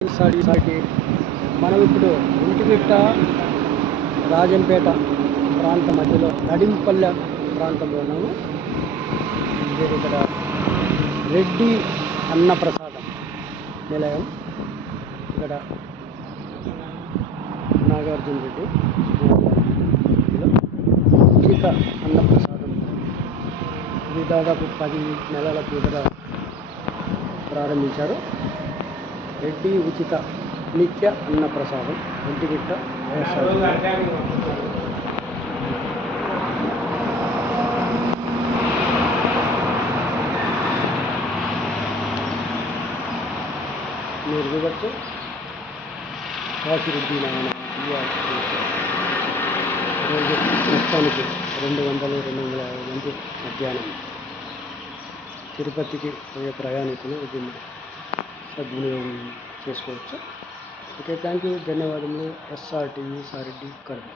సాటి మనం ఇప్పుడు ఇంటిగిట్ట రాజంపేట ప్రాంత మధ్యలో నడింపల్లె ప్రాంతంలో ఉన్నాము మీరు ఇక్కడ రెడ్డి అన్నప్రసాదం నిలయం. ఇక్కడ నాగార్జున రెడ్డి ఇలా అన్నప్రసాదం. ఇది దాదాపు పది నెలల కిందట ప్రారంభించారు. రెడ్డి ఉచిత నిత్య అన్నప్రసాదం ఒంటిమిట్ట వైఎస్ఆర్ మీరు చూడచ్చు. వాసిరెడ్డి నాయన రోజు ప్రస్తుతానికి రెండు వందలు రెండు వందల యాభై మంది మధ్యాహ్నం. తిరుపతికి పోయే ప్రయాణికులు దీన్ని సద్వినియోగం చేసుకోవచ్చు. ఓకే థ్యాంక్ యూ ధన్యవాదములు. ఎస్ఆర్టీవీ సారెడ్డి కడప